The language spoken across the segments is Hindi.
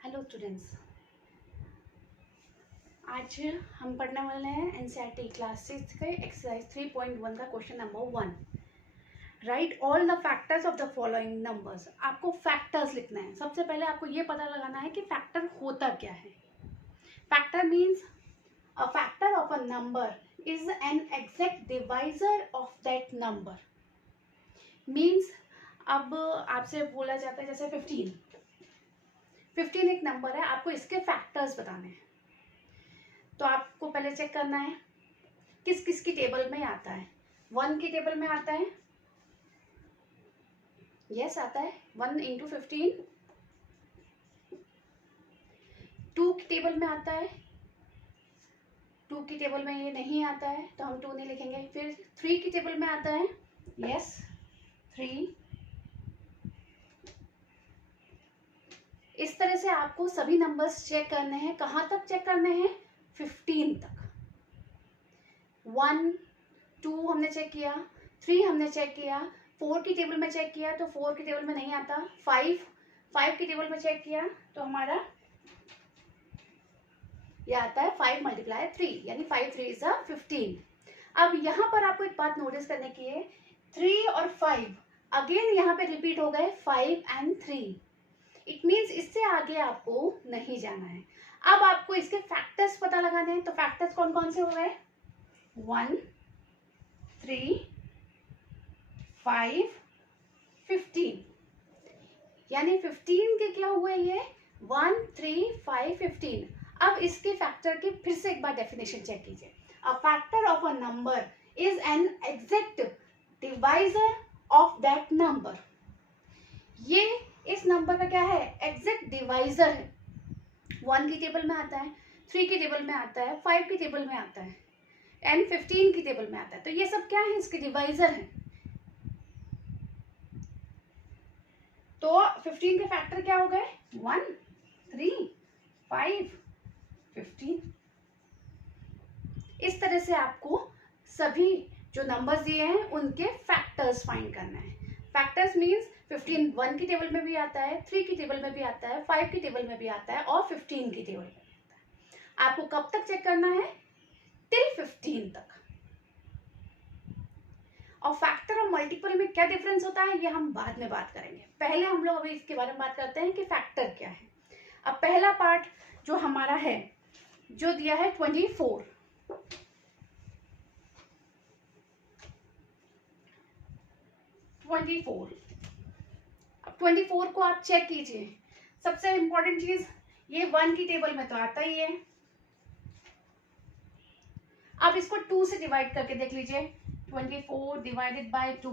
हेलो स्टूडेंट्स, आज हम पढ़ने वाले हैं एनसीईआरटी क्लास 6 के एक्सरसाइज 3.1 का question number 1। Right all the factors of the following numbers. आपको फैक्टर्स लिखना है। सबसे पहले आपको ये पता लगाना है कि फैक्टर होता क्या है। Factor means a factor of a number is an exact divisor of that number. Means अब आपसे बोला जाता है जैसे 15 एक नंबर है, आपको इसके फैक्टर्स बताने हैं। तो आपको पहले चेक करना है किस किस की टेबल में आता है। 1 की टेबल में आता है, यस आता है 1 इंटू 15। 2 की टेबल में आता है, 2 की टेबल में ये नहीं आता है तो हम 2 नहीं लिखेंगे। फिर 3 की टेबल में आता है, यस 3। इस तरह से आपको सभी नंबर्स चेक करने हैं। कहाँ तक चेक करने हैं? 15 तक। 1 2 हमने चेक किया, 3 हमने चेक किया, 4 की टेबल में चेक किया तो 4 की टेबल में नहीं आता। 5 की टेबल में चेक किया तो हमारा ये आता है 5 मल्टीप्लाई 3, यानी 5 3 इज 15। अब यहाँ पर आपको एक बात नोटिस करने की है, 3 और 5 अगेन यहाँ पे रिपीट हो गए, 5 एंड 3। इट मीन्स इससे आगे आपको नहीं जाना है। अब आपको इसके फैक्टर्स पता लगाने हैं। तो फैक्टर्स कौन कौन से हो गए? 1 3 5 15, यानी 15 के क्या हुए ये 1 3 5 15। अब इसके फैक्टर की फिर से एक बार डेफिनेशन चेक कीजिए। A factor of a number is an exact divisor of that number. ये इस नंबर का क्या है? एग्जैक्ट डिवाइजर है। 1 की टेबल में आता है, 3 की टेबल में आता है, 5 की टेबल में आता है एंड 15 की टेबल में आता है। तो ये सब क्या है? इसके डिवाइजर हैं। तो 15 के फैक्टर क्या हो गए? 1 3 5 15। इस तरह से आपको सभी जो नंबर्स दिए हैं उनके फैक्टर्स फाइंड करना है। फैक्टर्स मींस 15 1 की टेबल में भी आता है, 3 की टेबल में भी आता है, 5 की टेबल में भी आता है और 15 की टेबल में भी आता है। आपको कब तक चेक करना है? टिल 15 तक। और फैक्टर और मल्टीपल में क्या डिफरेंस होता है ये हम बाद में बात करेंगे। पहले हम लोग अभी इसके बारे में बात करते हैं कि फैक्टर क्या है। अब पहला पार्ट जो हमारा है, जो दिया है 24। अब 24 को आप चेक कीजिए। सबसे इंपॉर्टेंट चीज, ये 1 की टेबल में तो आता ही है। आप इसको 2 से डिवाइड करके देख लीजिए। 24 डिवाइडेड बाय 2,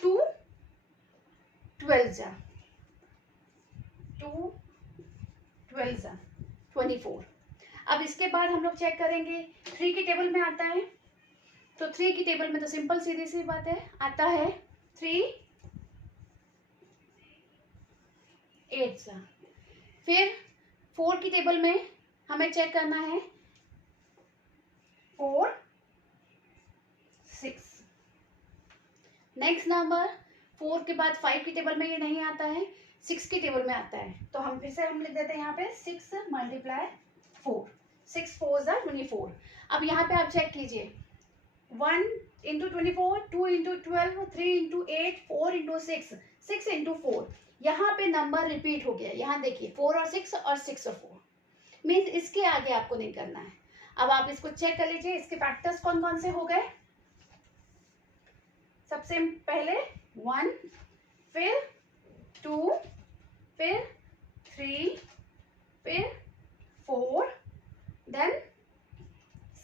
2 12 जा 2 12 जा 24। अब इसके बाद हम लोग चेक करेंगे 3 की टेबल में आता है। तो 3 की टेबल में तो सिंपल सीधी सी बात है, आता है 3 8 जा। फिर 4 की टेबल में हमें चेक करना है 4 6। नेक्स्ट नंबर 4 के बाद 5 की टेबल में ये नहीं आता है, 6 की टेबल में आता है। तो हम फिर से हम लिख देते हैं यहाँ पे 6 मल्टीप्लाई 4, 6 4 जा 24। अब यहाँ पे आप चेक कीजिए 1 into 24, 2 into 12, 3 into 8, 4 into 6, 6 into 4। यहाँ पे नंबर रिपीट हो गया। यहाँ देखिए 4 और 6 और 6 और 4, मीन्स इसके आगे आपको नहीं करना है। अब आप इसको चेक कर लीजिए, इसके फैक्टर्स कौन कौन से हो गए। सबसे पहले 1, फिर 2, फिर 3, फिर 4, देन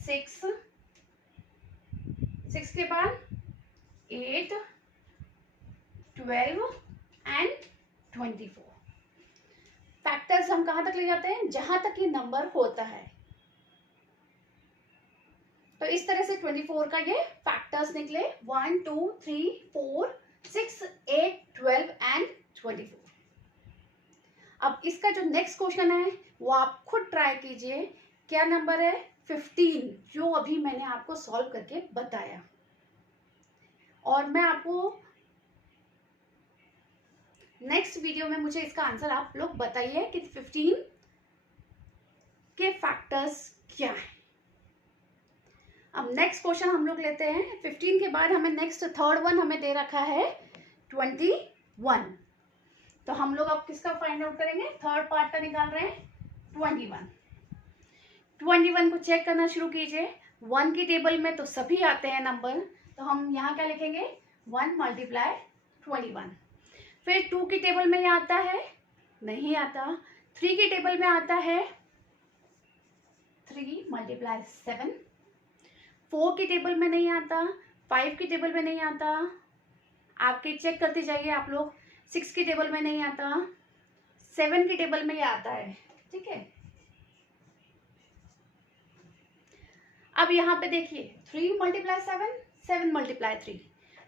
6 के बाद 8 12 एंड 24। फैक्टर्स हम कहां तक ले जाते हैं? जहां तक ये नंबर होता है। तो इस तरह से 24 का ये फैक्टर्स निकले 1 2 3 4 6 8 12 एंड 24। अब इसका जो नेक्स्ट क्वेश्चन है वो आप खुद ट्राई कीजिए। क्या नंबर है? 15, जो अभी मैंने आपको सॉल्व करके बताया। और मैं आपको नेक्स्ट वीडियो में मुझे इसका आंसर आप लोग बताइए कि 15 के फैक्टर्स क्या है। अब नेक्स्ट क्वेश्चन हम लोग लेते हैं। 15 के बाद हमें नेक्स्ट थर्ड वन हमें दे रखा है 21। तो हम लोग अब किसका फाइंड आउट करेंगे? थर्ड पार्ट का निकाल रहे हैं 21 को चेक करना शुरू कीजिए। 1 की टेबल में तो सभी आते हैं नंबर, तो हम यहाँ क्या लिखेंगे? 1 मल्टीप्लाई 21। फिर 2 की टेबल में ये आता है? नहीं आता। 3 की टेबल में आता है 3 मल्टीप्लाई 7। 4 की टेबल में नहीं आता। 5 की टेबल में नहीं आता। आपके चेक करते जाइए आप लोग। 6 की टेबल में नहीं आता। 7 की टेबल में ये आता है। ठीक है, अब यहाँ पे देखिए 3 मल्टीप्लाई 7, 7 मल्टीप्लाई 3,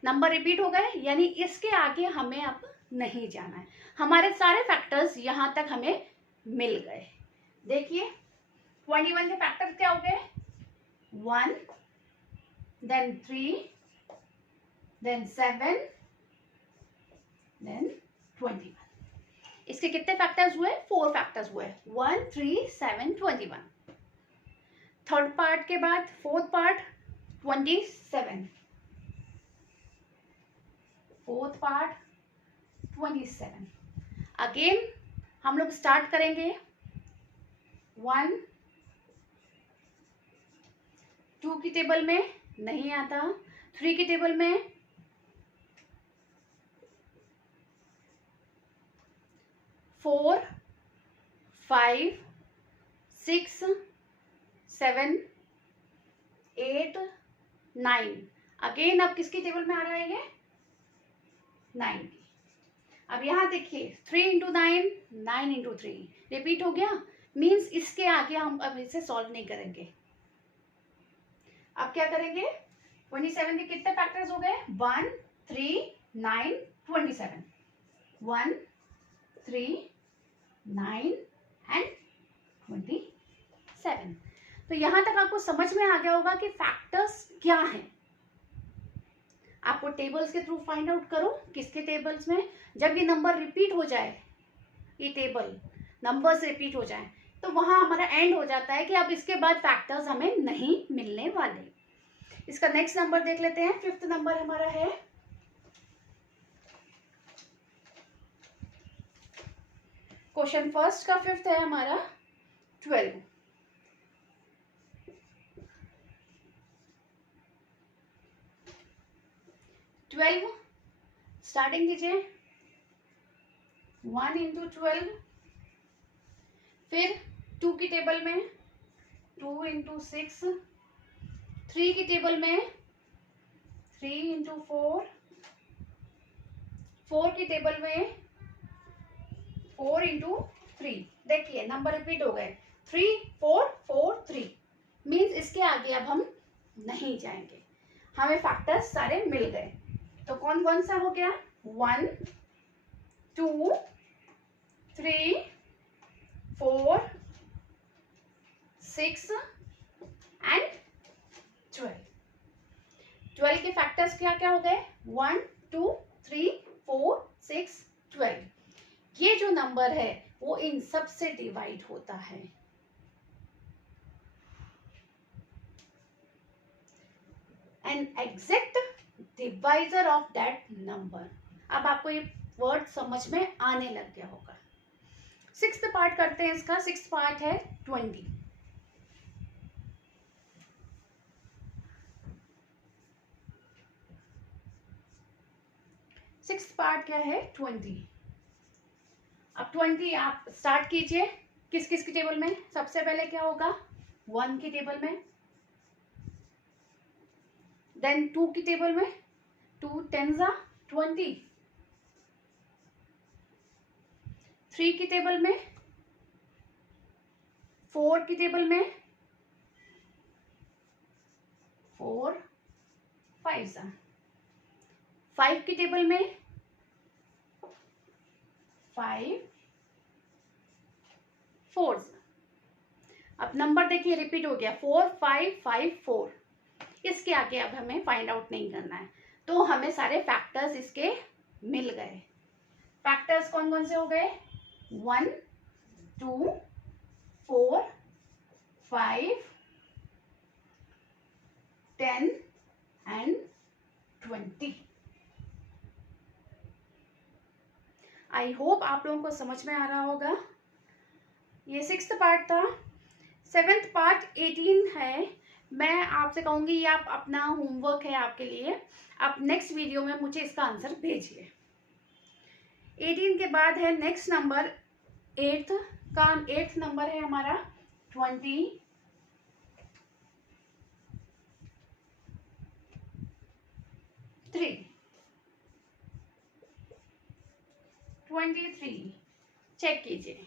नंबर रिपीट हो गए, यानी इसके आगे हमें अब नहीं जाना है। हमारे सारे फैक्टर्स यहाँ तक हमें मिल गए। देखिए 21 के फैक्टर्स क्या हो गए? 1, then 3, then 7, then 21। इसके कितने फैक्टर्स हुए? 4 फैक्टर्स हुए। 1, 3, 7, 21। थर्ड पार्ट के बाद fourth part 27। Fourth part 27। Again हम लोग स्टार्ट करेंगे 1, 2 की टेबल में नहीं आता। 3 की टेबल में, 4, 5, 6, 7, 8, 9। अगेन अब किसकी टेबल में आ रहा है? ये 9 की। अब यहाँ देखिए 3 इंटू 9, 9 इंटू 3 रिपीट हो गया। मीन्स इसके आगे हम अब इसे सॉल्व नहीं करेंगे। अब क्या करेंगे? 27 के कितने फैक्टर्स हो गए? 1, 3, 9, 27। 1, 3, 9 एंड 27। तो यहां तक आपको समझ में आ गया होगा कि फैक्टर्स क्या हैं। आपको टेबल्स के थ्रू फाइंड आउट करो किसके टेबल्स में जब ये नंबर रिपीट हो जाए, ये टेबल नंबर्स रिपीट हो जाए, तो वहां हमारा एंड हो जाता है कि अब इसके बाद फैक्टर्स हमें नहीं मिलने वाले। इसका नेक्स्ट नंबर देख लेते हैं। 5th नंबर हमारा है क्वेश्चन फर्स्ट का 5th है हमारा 12। 12 स्टार्टिंग कीजिए। 1 इंटू 12। फिर 2 की टेबल में 2 इंटू 6। 3 की टेबल में 3 इंटू 4। 4 की टेबल में 4 इंटू 3। देखिए नंबर रिपीट हो गए। 3, 4, 4, 3। मीन्स इसके आगे अब हम नहीं जाएंगे, हमें फैक्टर्स सारे मिल गए। तो कौन सा हो गया? 1, 2, 3, 4, 6 एंड 12। 12 के फैक्टर्स क्या क्या हो गए? 1, 2, 3, 4, 6, 12। ये जो नंबर है वो इन सब से डिवाइड होता है। An exact divisor of that number. अब आपको ये वर्ड समझ में आने लग गया होगा। 6th पार्ट करते हैं इसका। 6th पार्ट है 20। 6th पार्ट क्या है? 20। अब 20 आप स्टार्ट कीजिए। किस किस की टेबल में? सबसे पहले क्या होगा? 1 की टेबल में, देन 2 की टेबल में, 2 10s 20। 3 की टेबल में, 4 की टेबल में, 4 5s। 5 की टेबल में 5 4s। अब नंबर देखिए रिपीट हो गया। 4 5 5 4। इसके आगे अब हमें फाइंड आउट नहीं करना है। तो हमें सारे फैक्टर्स इसके मिल गए। फैक्टर्स कौन कौन से हो गए? 1, 2, 4, 5, 10 एंड 20। आई होप आप लोगों को समझ में आ रहा होगा। ये 6th पार्ट था। 7th पार्ट 18 है। मैं आपसे कहूँगी ये आप अपना होमवर्क है आपके लिए। आप नेक्स्ट वीडियो में मुझे इसका आंसर भेजिए। 18 के बाद है नेक्स्ट नंबर 8th का। 8th नंबर है हमारा 23। चेक कीजिए।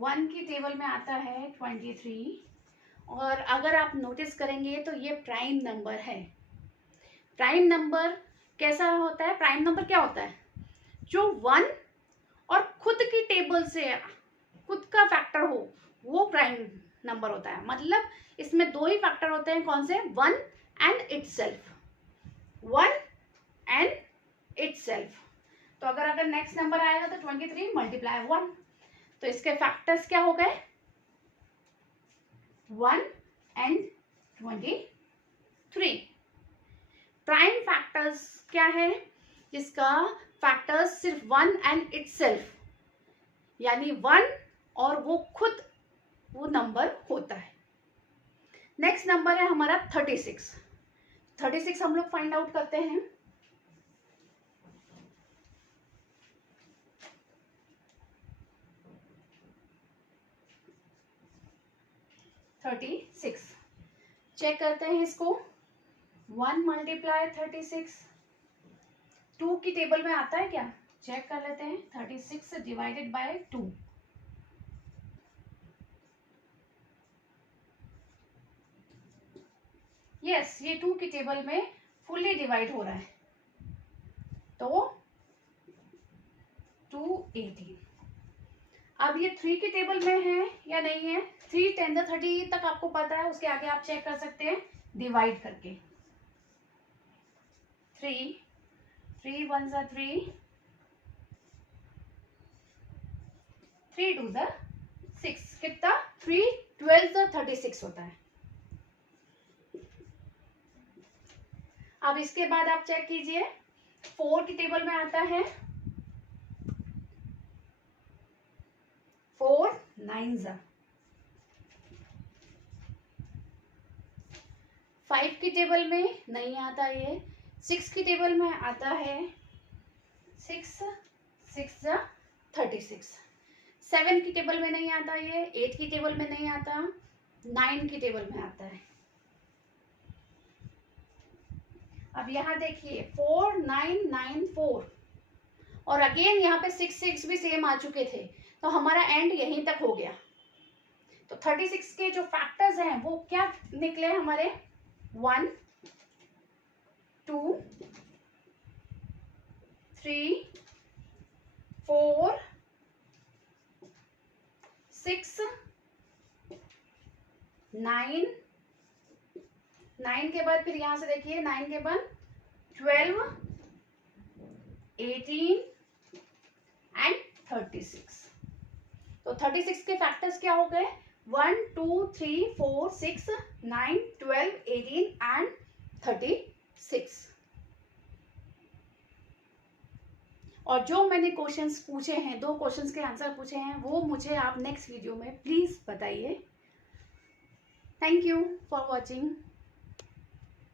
1 की टेबल में आता है 23, और अगर आप नोटिस करेंगे तो ये प्राइम नंबर है। प्राइम नंबर कैसा होता है? प्राइम नंबर क्या होता है? जो 1 और खुद की टेबल से खुद का फैक्टर हो, वो प्राइम नंबर होता है। मतलब इसमें 2 ही फैक्टर होते हैं। कौन से? 1 एंड इटसेल्फ। 1 and itself. तो अगर नेक्स्ट नंबर आएगा तो 23 मल्टीप्लाई 1, तो इसके फैक्टर्स क्या हो गए? 1 एंड 23। प्राइम फैक्टर्स क्या है? जिसका फैक्टर्स सिर्फ 1 एंड इटसेल्फ, यानी 1 और वो खुद वो नंबर होता है। नेक्स्ट नंबर है हमारा 36। 36 हम लोग फाइंड आउट करते हैं। 36 चेक करते हैं इसको। 1 मल्टीप्लाई 36 2 की टेबल में आता है क्या? चेक कर लेते हैं। 36 डिवाइडेड बाय 2। यस, ये 2 की टेबल में फुल्ली डिवाइड हो रहा है, तो 218। अब ये 3 की टेबल में है या नहीं है? 3 10 30 तक आपको पता है, उसके आगे आप चेक कर सकते हैं डिवाइड करके। 3 3 1 ज़ा 3, 3 2 ज़ा 6, कितना? 3 12 ज़ा 36 होता है। अब इसके बाद आप चेक कीजिए। 4 की टेबल में आता है 4 9 ज़ा। 5 की टेबल में नहीं आता ये। 6 की टेबल में आता है 6 6 ज़ा 36। 7 की टेबल में नहीं आता ये। 8 की टेबल में नहीं आता। 9 की टेबल में आता है। अब यहाँ देखिए 4 9 9 4, और अगेन यहाँ पे 6 6 भी सेम आ चुके थे, तो हमारा एंड यहीं तक हो गया। तो 36 के जो फैक्टर्स हैं वो क्या निकले हमारे? 1 2 3 4 6 9। 9 के बाद फिर यहां से देखिए 9 के बाद 12 18 एंड 36। तो 36 के फैक्टर्स क्या हो गए? 1 2 3 4 6 9 12 18 एंड 36। और जो मैंने क्वेश्चंस पूछे हैं, 2 क्वेश्चंस के आंसर पूछे हैं, वो मुझे आप नेक्स्ट वीडियो में प्लीज बताइए। Thank you for watching.